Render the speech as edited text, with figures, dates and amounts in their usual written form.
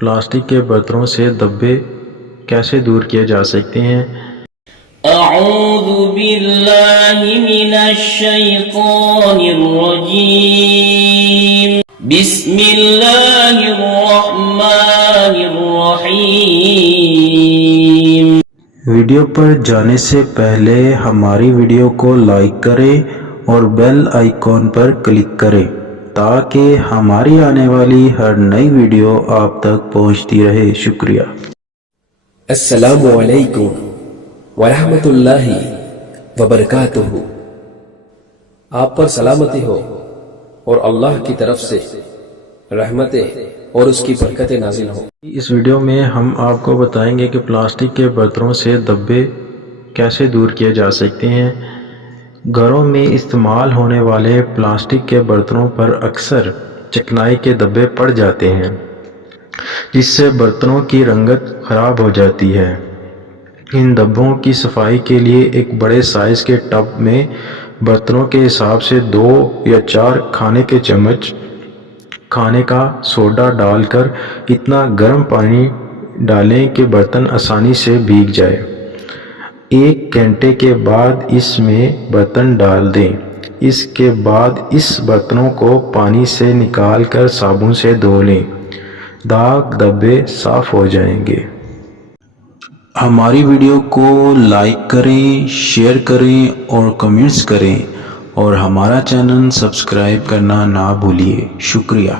Plastic کے برتنوں سے دبے کیسے دور کیے جا سکتے ہیں؟ اعوذ باللہ من الشیطان الرجیم بسم اللہ الرحمن الرحیم۔ ویڈیو پر جانے سے پہلے ہماری ویڈیو کو لائک کریں اور بیل آئیکن پر کلک کریں تاکہ ہماری آنے والی ہر نئی ویڈیو آپ تک پہنچتی رہے۔ شکریہ۔ السلام علیکم ورحمۃ اللہ وبرکاتہ۔ آپ پر سلامتی ہو اور اللہ کی طرف سے رحمتیں اور اس کی برکتیں نازل ہوں۔ اس ویڈیو میں ہم آپ کو بتائیں گے کہ پلاسٹک کے برتنوں سے دبے کیسے دور کیے جا سکتے ہیں۔ گھروں میں استعمال ہونے والے پلاسٹک کے برتنوں پر اکثر چکنائی کے دبے پڑ جاتے ہیں، جس سے برتنوں کی رنگت خراب ہو جاتی ہے۔ ان دبوں کی صفائی کے لیے ایک بڑے سائز کے ٹب میں برتنوں کے حساب سے 2 یا 4 کھانے کے چمچ کھانے کا سوڈا ڈال کر اتنا گرم پانی ڈالیں کہ برتن آسانی سے بھیگ جائے۔ 1 گھنٹے کے بعد اس میں برتن ڈال دیں۔ اس کے بعد اس برتنوں کو پانی سے نکال کر صابن سے دھو لیں۔ داغ دبے صاف ہو جائیں گے۔ ہماری ویڈیو کو لائک کریں، شیئر کریں اور کمنٹس کریں اور ہمارا چینل سبسکرائب کرنا نہ بھولیے۔ شکریہ۔